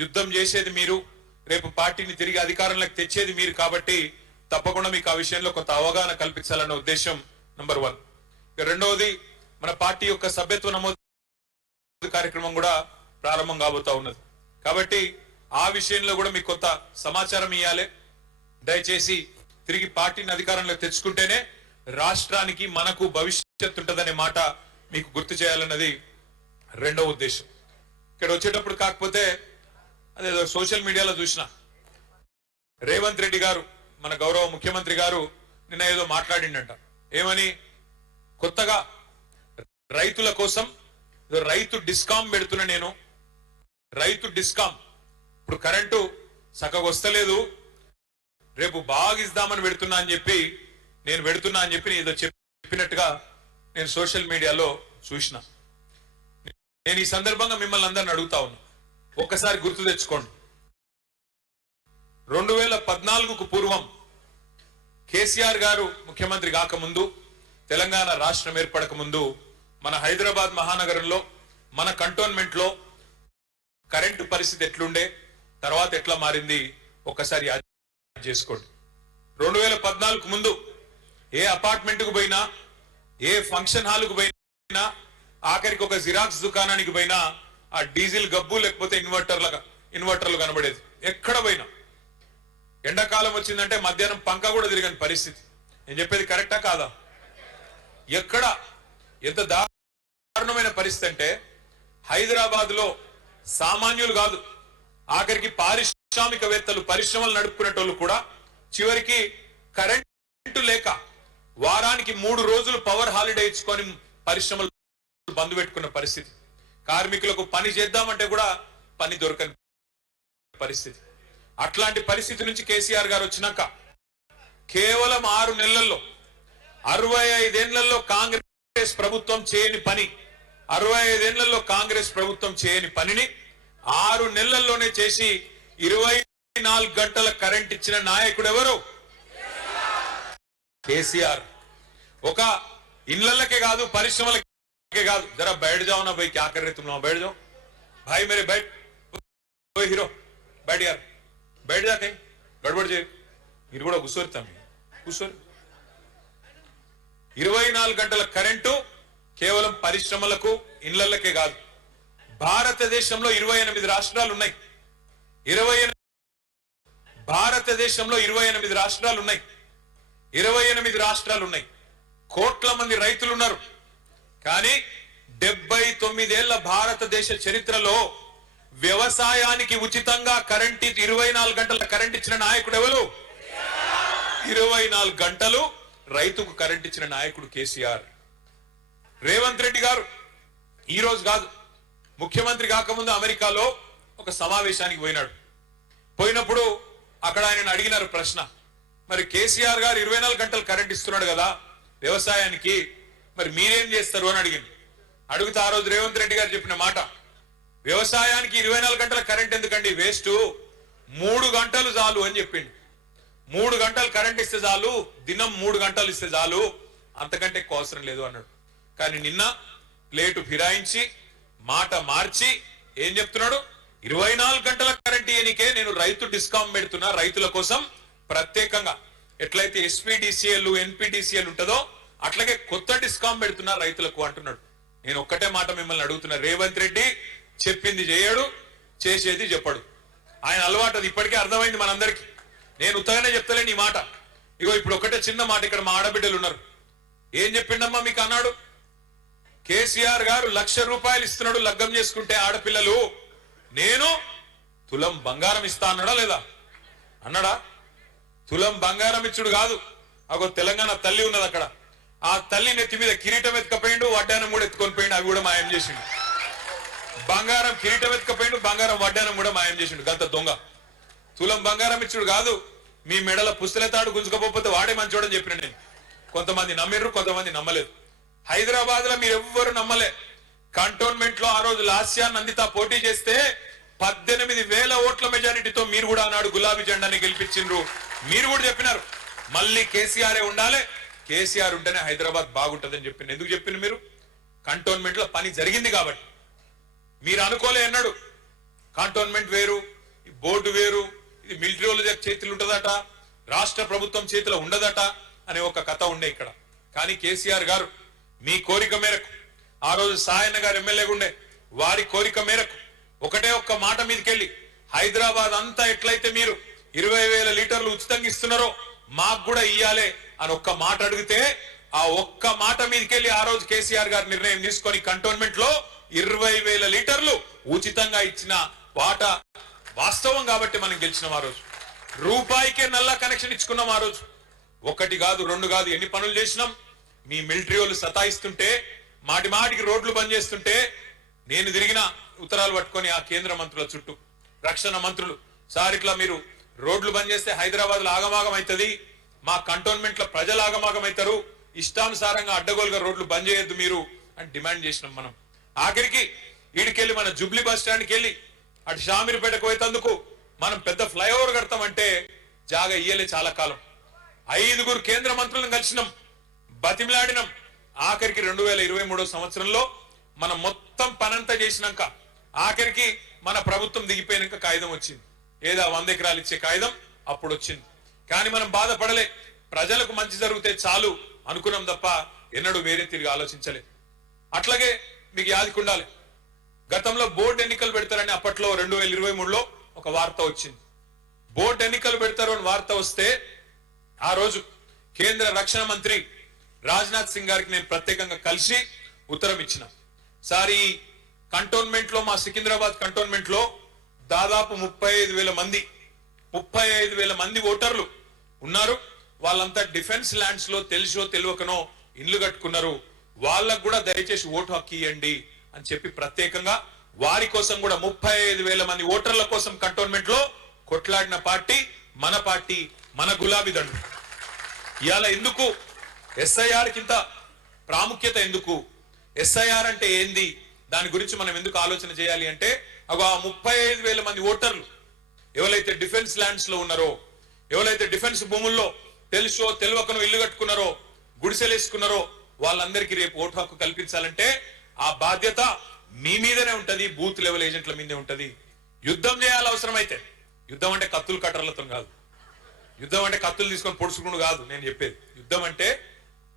యుద్ధం చేసేది మీరు, రేపు పార్టీని తిరిగి అధికారంలోకి తెచ్చేది మీరు కాబట్టి తప్పకుండా మీకు ఆ విషయంలో కొంత అవగాహన కల్పించాలన్న ఉద్దేశం నంబర్ 1. రెండవది, మన పార్టీ యొక్క సభ్యత్వ నమోదు కార్యక్రమం కూడా ప్రారంభం కాబోతా ఉన్నది కాబట్టి ఆ విషయంలో కూడా మీకు కొంత సమాచారం ఇవ్వాలి. దయచేసి తిరిగి పార్టీని అధికారంలోకి తెచ్చుకుంటేనే రాష్ట్రానికి మనకు భవిష్యత్తు ఉంటుందనే మాట మీకు గుర్తు చేయాలన్నది రెండవ ఉద్దేశం. ఇక్కడ వచ్చేటప్పుడు కాకపోతే అదేదో సోషల్ మీడియాలో చూసిన రేవంత్ రెడ్డి గారు, మన గౌరవ ముఖ్యమంత్రి గారు నిన్న ఏదో మాట్లాడిండంట. ఏమని? కొత్తగా రైతుల కోసం రైతు డిస్కాం పెడుతున్నా నేను, రైతు డిస్కాం ఇప్పుడు కరెంటు చక్కగా వస్తలేదు, రేపు బాగా ఇద్దామని పెడుతున్నా అని చెప్పి నేను పెడుతున్నా అని చెప్పి ఏదో చెప్పినట్టుగా నేను సోషల్ మీడియాలో చూసిన. నేను ఈ సందర్భంగా మిమ్మల్ని అందరిని అడుగుతా ఉన్నా, ఒక్కసారి గుర్తు తెచ్చుకోండి. 2014కు పూర్వం కేసీఆర్ గారు ముఖ్యమంత్రి కాకముందు, తెలంగాణ రాష్ట్రం ఏర్పడక ముందు మన హైదరాబాద్ మహానగరంలో మన కంటోన్మెంట్ లో కరెంటు పరిస్థితి ఎట్లుండే, తర్వాత ఎట్లా మారింది ఒక్కసారి చేసుకోండి. 2014కు ముందు ఏ అపార్ట్మెంట్ కు పోయినా, ఏ ఫంక్షన్ హాల్ కు పోయినా, ఆఖరికి ఒక జిరాక్స్ దుకాణానికి పోయినా ఆ డీజిల్ గబ్బు లేకపోతే ఇన్వర్టర్లు కనబడేది. ఎక్కడ పోయినా ఎండాకాలం వచ్చిందంటే మధ్యాహ్నం పంక కూడా తిరగని పరిస్థితి. నేను చెప్పేది కరెక్టా కాదా? ఎక్కడ ఎంత దారుణమైన పరిస్థితి అంటే హైదరాబాద్ లో సామాన్యులు కాదు, ఆఖరికి పారిశ్రామికవేత్తలు, పరిశ్రమలు నడుపుకునేటోళ్ళు కూడా చివరికి కరెంటు లేక వారానికి 3 రోజులు పవర్ హాలిడే ఇచ్చుకొని పరిశ్రమలు బంద్ పెట్టుకున్న పరిస్థితి. కార్మికులకు పని చేద్దామంటే కూడా పని దొరకని పరిస్థితి. అట్లాంటి పరిస్థితి నుంచి కేసీఆర్ గారు వచ్చినాక కేవలం 6 నెలల్లో 65 ఏళ్లలో కాంగ్రెస్ ప్రభుత్వం చేయని పని, 65 ఏళ్లలో కాంగ్రెస్ ప్రభుత్వం చేయని పనిని 6 నెలల్లోనే చేసి 24 గంటల కరెంట్ ఇచ్చిన నాయకుడు ఎవరు? కేసీఆర్. ఒక ఇళ్లకే కాదు, పరిశ్రమలకే కాదు. జరా బయట जाओ ना भाई, क्या कर रहे तुम लोग, बैठ जाओ भाई, मेरे बैठ, ఓ హీరో बैठ यार, बैठ जा, कहीं गड़बड़ చేయ, మీరు కూడా కూర్చోరు, కూర్చోరు. 24 గంటల కరెంటు కేవలం పరిశ్రమలకు, ఇళ్లకే కాదు. భారతదేశంలో 28 రాష్ట్రాలు ఉన్నాయి. భారతదేశంలో 28 రాష్ట్రాలు ఉన్నాయి. 28 రాష్ట్రాలు ఉన్నాయి. కోట్ల మంది రైతులు ఉన్నారు. కానీ 79 ఏళ్ల భారతదేశ చరిత్రలో వ్యవసాయానికి ఉచితంగా కరెంట్ 24 గంటల కరెంట్ ఇచ్చిన నాయకుడు ఎవరు? 24 గంటలు రైతుకు కరెంట్ ఇచ్చిన నాయకుడు కేసీఆర్. రేవంత్ రెడ్డి గారు ఈ రోజు కాదు, ముఖ్యమంత్రి కాకముందు అమెరికాలో ఒక సమావేశానికి పోయినాడు. పోయినప్పుడు అక్కడ ఆయన అడిగినారు ప్రశ్న, మరి కేసీఆర్ గారు 24 గంటలు కరెంట్ ఇస్తున్నాడు కదా వ్యవసాయానికి, మరి మీరేం చేస్తారు అని అడిగింది. అడిగితే ఆ రోజు రేవంత్ రెడ్డి గారు చెప్పిన మాట, వ్యవసాయానికి 24 గంటల కరెంట్ ఎందుకండి, వేస్ట్, 3 గంటలు చాలు అని చెప్పిండు. 3 గంటలు కరెంట్ ఇస్తే చాలు, దినం 3 గంటలు ఇస్తే చాలు, అంతకంటే ఎక్కువ అవసరం లేదు అన్నాడు. కానీ నిన్న ప్లేటు ఫిరాయించి మాట మార్చి ఏం చెప్తున్నాడు, 24 గంటల కరెంట్ ఇయనికే నేను రైతు డిస్కౌంట్ పెడుతున్నా, రైతుల కోసం ప్రత్యేకంగా. ఎట్లయితే ఎస్పీడీసీఎల్, ఎన్పీడీసీఎల్ ఉంటుందో అట్లాగే కొత్త డిస్కౌంట్ పెడుతున్నా రైతులకు అంటున్నాడు. నేను ఒక్కటే మాట మిమ్మల్ని అడుగుతున్నా, రేవంత్ రెడ్డి చెప్పింది చేయడు, చేసేది చెప్పడు. ఆయన అలవాటు అది ఇప్పటికే అర్థమైంది మనందరికి. నేను ఉత్తగానే చెప్తలేను ఈ మాట. ఇగో ఇప్పుడు ఒకటే చిన్న మాట, ఇక్కడ మా ఆడబిడ్డలు ఉన్నారు. ఏం చెప్పిండమ్మా మీకు అన్నాడు, కేసీఆర్ గారు 1,00,000 రూపాయలు ఇస్తున్నాడు లగ్గం చేసుకుంటే ఆడపిల్లలు, నేను తులం బంగారం ఇస్తా అన్నాడా లేదా? అన్నాడా? తులం బంగారం ఇచ్చుడు కాదు, అగో తెలంగాణ తల్లి ఉన్నది అక్కడ, ఆ తల్లి నెత్తి మీద కిరీటం ఎత్తుకపోయిండు, వడ్డానం కూడా ఎత్తుకొని పోయిండు, అవి కూడా మాయం చేసిండు. బంగారం కిరీటం ఎత్తుకపోయిండు, బంగారం వడ్డానం కూడా మాయం చేసిండు. గంత దొంగ. తులం బంగారం ఇచ్చుడు కాదు, మీ మెడల పుస్తలతాడు గుంజుకపోతే వాడే మంచోడని చెప్పిన నేను. కొంతమంది నమ్మిర్రు, కొంతమంది నమ్మలేదు. హైదరాబాద్ లో మీరు ఎవ్వరు నమ్మలే. కంటోన్మెంట్ లో ఆ రోజు లాస్యా నందిత పోటీ చేస్తే 18,000 ఓట్ల మెజారిటీతో మీరు కూడా ఆనాడు గులాబీ జెండాని గెలిపించిండ్రు. మీరు కూడా చెప్పినారు మళ్ళీ కేసీఆర్ ఉండాలి, కేసీఆర్ ఉంటేనే హైదరాబాద్ బాగుంటుందని చెప్పింది. ఎందుకు చెప్పింది? మీరు కంటోన్మెంట్ లో పని జరిగింది కాబట్టి. మీరు అనుకోలే అన్నాడు, కంటోన్మెంట్ వేరు, బోర్డు వేరు, ఇది మిలిటరీ వాళ్ళ చేతులు ఉంటదట, రాష్ట్ర ప్రభుత్వం చేతిలో ఉండదట అనే ఒక కథ ఉండే ఇక్కడ. కానీ కేసీఆర్ గారు మీ కోరిక మేరకు, ఆ రోజు సాయన్న గారు ఎమ్మెల్యేగా ఉండే, వారి కోరిక మేరకు ఒకటే ఒక్క మాట మీదకెళ్ళి హైదరాబాద్ అంతా ఎట్లయితే మీరు 20,000 లీటర్లు ఉచితంగా ఇస్తున్నారో మాకు కూడా ఇయ్యాలే అని ఒక్క మాట అడిగితే, ఆ ఒక్క మాట మీదకెళ్ళి ఆ రోజు కేసీఆర్ గారు నిర్ణయం తీసుకొని కంటోన్మెంట్ లో 20,000 లీటర్లు ఉచితంగా ఇచ్చిన వాట వాస్తవం. కాబట్టి మనం గెలిచినాం. ఆ రోజు రూపాయికే నల్లా కనెక్షన్ ఇచ్చుకున్నాం. ఆ రోజు ఒకటి కాదు, రెండు కాదు, ఎన్ని పనులు చేసినాం. మీ మిలిటరీ వాళ్ళు సతాయిస్తుంటే, మాటి మాటికి రోడ్లు బంద్ చేస్తుంటే నేను తిరిగిన ఉత్తరాలు పట్టుకొని ఆ కేంద్ర మంత్రుల చుట్టూ, రక్షణ మంత్రులు, సార్ ఇట్లా మీరు రోడ్లు బంద్ చేస్తే హైదరాబాద్ లో ఆగమాగం అవుతుంది, మా కంటోన్మెంట్ లో ప్రజలు ఆగమాగం అవుతారు, ఇష్టానుసారంగా అడ్డగోలుగా రోడ్లు బంద్ చేయొద్దు మీరు అని డిమాండ్ చేసినాం. మనం ఆఖరికి ఈడికెళ్ళి మన జుబ్లీ బస్ స్టాండ్కి వెళ్ళి అటు షామీర్పేటకు పోయేందుకు మనం పెద్ద ఫ్లైఓవర్ కడతామంటే జాగా ఇయ్యలే. చాలా కాలం 5గురు కేంద్ర మంత్రులను కలిసినాం, బతిమిలాడినాం. ఆఖరికి 2023 సంవత్సరంలో మనం మొత్తం పనంతా చేసినాక ఆఖరికి మన ప్రభుత్వం దిగిపోయినాక కాగితం వచ్చింది. ఏదా 100 ఎకరాలు ఇచ్చే కాగితం అప్పుడు వచ్చింది. కానీ మనం బాధపడలే, ప్రజలకు మంచి జరిగితే చాలు అనుకున్నాం తప్ప ఎన్నడూ వేరే తిరిగి ఆలోచించలే. అట్లాగే మీకు యాదికుండాలి, గతంలో బోర్డు ఎన్నికలు పెడతారని అప్పట్లో 2023లో ఒక వార్త వచ్చింది. బోర్డు ఎన్నికలు పెడతారు అని వార్త వస్తే ఆ రోజు కేంద్ర రక్షణ మంత్రి రాజ్నాథ్ సింగ్ గారికి నేను ప్రత్యేకంగా కలిసి ఉత్తరం ఇచ్చిన. సార్, ఈ కంటోన్మెంట్ లో, మా సికింద్రాబాద్ కంటోన్మెంట్ లో దాదాపు 35,000 మంది ఓటర్లు ఉన్నారు. వాళ్ళంతా డిఫెన్స్ ల్యాండ్స్ లో తెలుసో తెలియకనో ఇల్లు కట్టుకున్నారు. వాళ్ళకు కూడా దయచేసి ఓటు హక్కు ఇవ్వండి అని చెప్పి ప్రత్యేకంగా వారి కోసం కూడా 35,000 మంది ఓటర్ల కోసం కంటోన్మెంట్ లో కొట్లాడిన పార్టీ మన గులాబీ దండు. ఇవాళ ఎందుకు ఎస్ఐఆర్ కింద ప్రాముఖ్యత, ఎందుకు ఎస్ఐఆర్ అంటే ఏంది, దాని గురించి మనం ఎందుకు ఆలోచన చేయాలి అంటే, ఆ 35,000 మంది ఓటర్లు ఎవరైతే డిఫెన్స్ ల్యాండ్స్ లో ఉన్నారో, ఎవరైతే డిఫెన్స్ భూముల్లో తెలుసో తెలియకనో ఇల్లు కట్టుకున్నారో, గుడిసెలేసుకున్నారో, వాళ్ళందరికీ రేపు ఓటు హక్కు కల్పించాలంటే ఆ బాధ్యత మీ మీదనే ఉంటది, బూత్ లెవెల్ ఏజెంట్ల మీదే ఉంటది. యుద్ధం చేయాలి అవసరమైతే. యుద్ధం అంటే కత్తులు కట్టర్లతో కాదు, యుద్ధం అంటే కత్తులు తీసుకొని పొడుచుకుని కాదు నేను చెప్పేది. యుద్ధం అంటే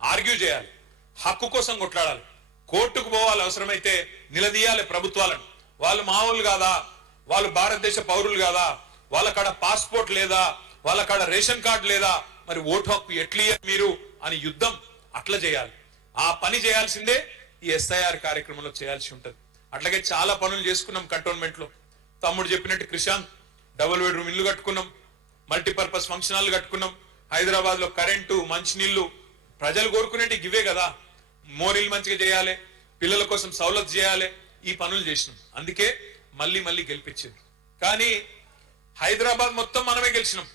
ఆర్గ్యూ చేయాలి, హక్కు కోసం కొట్లాడాలి, కోర్టుకు పోవాలి, అవసరమైతే నిలదీయాలి ప్రభుత్వాలను. వాళ్ళు మామూలు కాదా, వాళ్ళు భారతదేశ పౌరులు కాదా, వాళ్ళ కాడ పాస్పోర్ట్ లేదా, వాళ్ళ కాడ రేషన్ కార్డు లేదా, మరి ఓటు హక్కు ఎట్లీ మీరు అని యుద్ధం అట్లా చేయాలి. ఆ పని చేయాల్సిందే ఈ ఎస్ఐఆర్ కార్యక్రమంలో చేయాల్సి ఉంటది. అట్లాగే చాలా పనులు చేసుకున్నాం కంటోన్మెంట్ లో. తమ్ముడు చెప్పినట్టు క్రిషాంత్ డబుల్ బెడ్రూమ్ ఇల్లు కట్టుకున్నాం, మల్టీపర్పస్ ఫంక్షన్ హాల్ కట్టుకున్నాం. హైదరాబాద్ లో కరెంటు, మంచినీళ్లు ప్రజలు కోరుకునేటి గివే కదా. మోరీలు మంచిగా చేయాలి, పిల్లల కోసం సౌలత్ చేయాలి, ఈ పనులు చేసినాం. అందుకే మళ్ళీ గెలిపించింది. కానీ హైదరాబాద్ మొత్తం మనమే గెలిచినాం.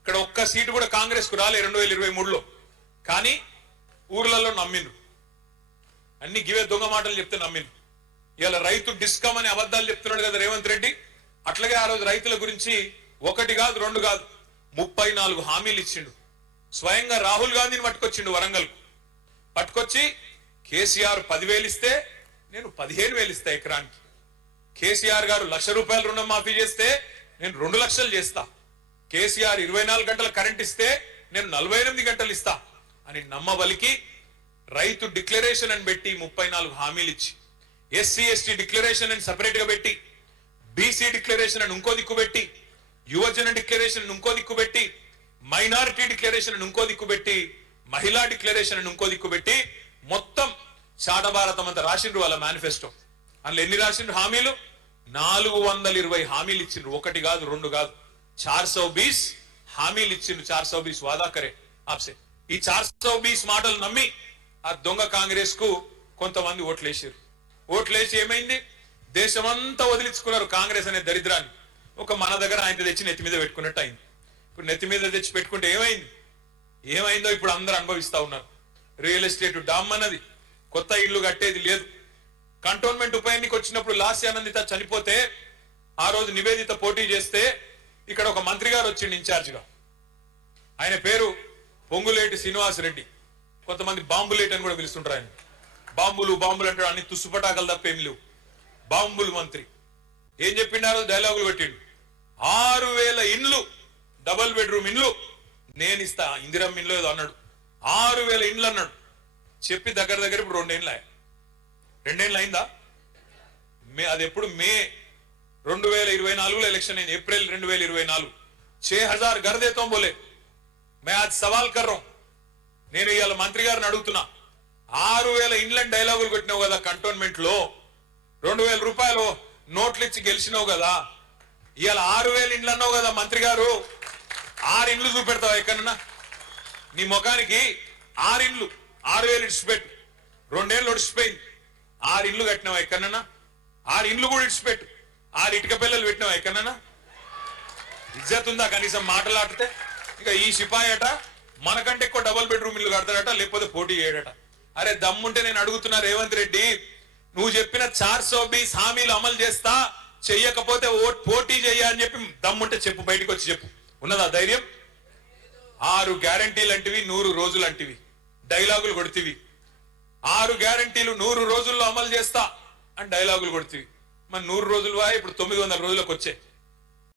ఇక్కడ ఒక్క సీటు కూడా కాంగ్రెస్ కు రాలే 2023లో. కానీ ఊర్లలో నమ్మిండ్రు, అన్ని గివే దొంగ మాటలు చెప్తే నమ్మిండ్రు. ఇవాళ రైతు డిస్కమ్ అని అబద్ధాలు చెప్తున్నాడు కదా రేవంత్ రెడ్డి. అట్లాగే ఆ రోజు రైతుల గురించి ఒకటి కాదు, రెండు కాదు, 34 హామీలు ఇచ్చిండు. స్వయంగా రాహుల్ గాంధీని పట్టుకొచ్చిండు వరంగల్ కు. పట్టుకొచ్చి కేసీఆర్ 10,000 ఇస్తే నేను 15,000 ఇస్తా ఎకరానికి. కేసీఆర్ గారు ₹1,00,000 రుణం మాఫీ చేస్తే నేను 2 లక్షలు చేస్తా. కేసీఆర్ 24 గంటల కరెంట్ ఇస్తే నేను 48 గంటలు ఇస్తా అని నమ్మబలికి రైతు డిక్లరేషన్ అని పెట్టి 34 హామీలు ఇచ్చి, ఎస్సీ ఎస్టీ డిక్లరేషన్ అని సపరేట్ గా పెట్టి, బీసీ డిక్లరేషన్ అని ఇంకో దిక్కు పెట్టి, యువజన డిక్లరేషన్ ఇంకో దిక్కు పెట్టి, మైనారిటీ డిక్లరేషన్ ఇంకో దిక్కు పెట్టి, మహిళా డిక్లరేషన్ ఇంకో దిక్కు పెట్టి, మొత్తం చాట భారతం అంతా రాసిండ్రు వాళ్ళ మేనిఫెస్టో. అందులో ఎన్ని రాసిండ్రు హామీలు? 420 హామీలు ఇచ్చిండ్రు. ఒకటి కాదు, రెండు కాదు, 420 హామీలు ఇచ్చిండ్రు. 420 వాదా కరే ఆప్సే. ఈ 420 మాటలు నమ్మి ఆ దొంగ కాంగ్రెస్ కు కొంతమంది ఓట్లేసారు. ఓట్లేసి ఏమైంది? దేశమంతా వదిలించుకున్నారు కాంగ్రెస్ అనే దరిద్రాన్ని. ఒక మన దగ్గర ఆయన తెచ్చి నెత్తి మీద పెట్టుకున్నట్టు అయింది. ఇప్పుడు నెత్తి మీద తెచ్చి పెట్టుకుంటే ఏమైందో ఇప్పుడు అందరూ అనుభవిస్తా ఉన్నారు. రియల్ ఎస్టేట్ డామ్ అన్నది, కొత్త ఇళ్లు కట్టేది లేదు. కంటోన్మెంట్ ఉప ఎన్నిక వచ్చినప్పుడు లాస్యానందిత చనిపోతే ఆ రోజు నివేదిత పోటీ చేస్తే ఇక్కడ ఒక మంత్రి గారు వచ్చిండు ఇన్ఛార్జ్ గా. ఆయన పేరు పొంగులేటి శ్రీనివాస్ రెడ్డి. కొంతమంది బాంబులేట్ అని కూడా పిలుస్తుంటారు ఆయన. బాంబులు అంటాడు, అన్ని తుస్సుపటాకలు తప్ప ఏం లేవు. బాంబులు మంత్రి ఏం చెప్పిండు? ఆ రోజు డైలాగులు పెట్టిండు. 6,000 ఇండ్లు, డబుల్ బెడ్రూమ్ ఇండ్లు నేను ఇస్తా, ఇందిరమ్మ ఇండ్లు ఏదో అన్నాడు. 6,000 ఇండ్లు అన్నాడు. చెప్పి దగ్గర దగ్గర ఇప్పుడు 2 ఏళ్ళు అయిందా? అది ఎప్పుడు మే 2024 इलेक्शन है, अप्रैल 2024. 6,000 घर देता हूं बोले. मैं आज सवाल कर रहा हूं. నేను ఇవాళ మంత్రి గారిని అడుగుతున్నా, 6,000 ఇండ్లను డైలాగులు కొట్టినావు కదా కంటోన్మెంట్ లో, 2,000 రూపాయలు నోట్లు ఇచ్చి గెలిచినావు కదా, ఇవాళ 6,000 ఇండ్లు అన్నావు కదా మంత్రి గారు, 6 ఇండ్లు చూపెడతావు ఎక్కడన్నా? నీ ముఖానికి 6 ఇండ్లు, 6,000 ఇడిచిపెట్టు, 2 ఏళ్ళు ఒడిచిపోయింది, 6 ఇండ్లు కట్టినావు ఎక్కడన్నా? 6 ఇండ్లు కూడా ఇడిచిపెట్టు, 6 ఇటుక పిల్లలు పెట్టినావు ఎక్కడన్నా? ఇజ్జత్ ఉందా కనీసం మాటలాడితే? ఇక ఈ సిపాయట మనకంటే ఎక్కువ డబుల్ బెడ్రూమ్ ఇల్లు కడతాడట, లేకపోతే పోటీ చేయడట. అరే దమ్ముంటే నేను అడుగుతున్నా రేవంత్ రెడ్డి, నువ్వు చెప్పిన 420 హామీలు అమలు చేస్తా, చెయ్యకపోతే పోటీ చెయ్య అని చెప్పి దమ్ముంటే చెప్పు, బయటకు వచ్చి చెప్పు. ఉన్నదా ధైర్యం? 6 గ్యారంటీలు అంటివి, 100 రోజులు అంటివి, డైలాగులు కొడుతీవి. 6 గ్యారంటీలు 100 రోజుల్లో అమలు చేస్తా అని డైలాగులు కొడుతీవి. మరి 100 రోజులు ఇప్పుడు 900 రోజులకు వచ్చాయి.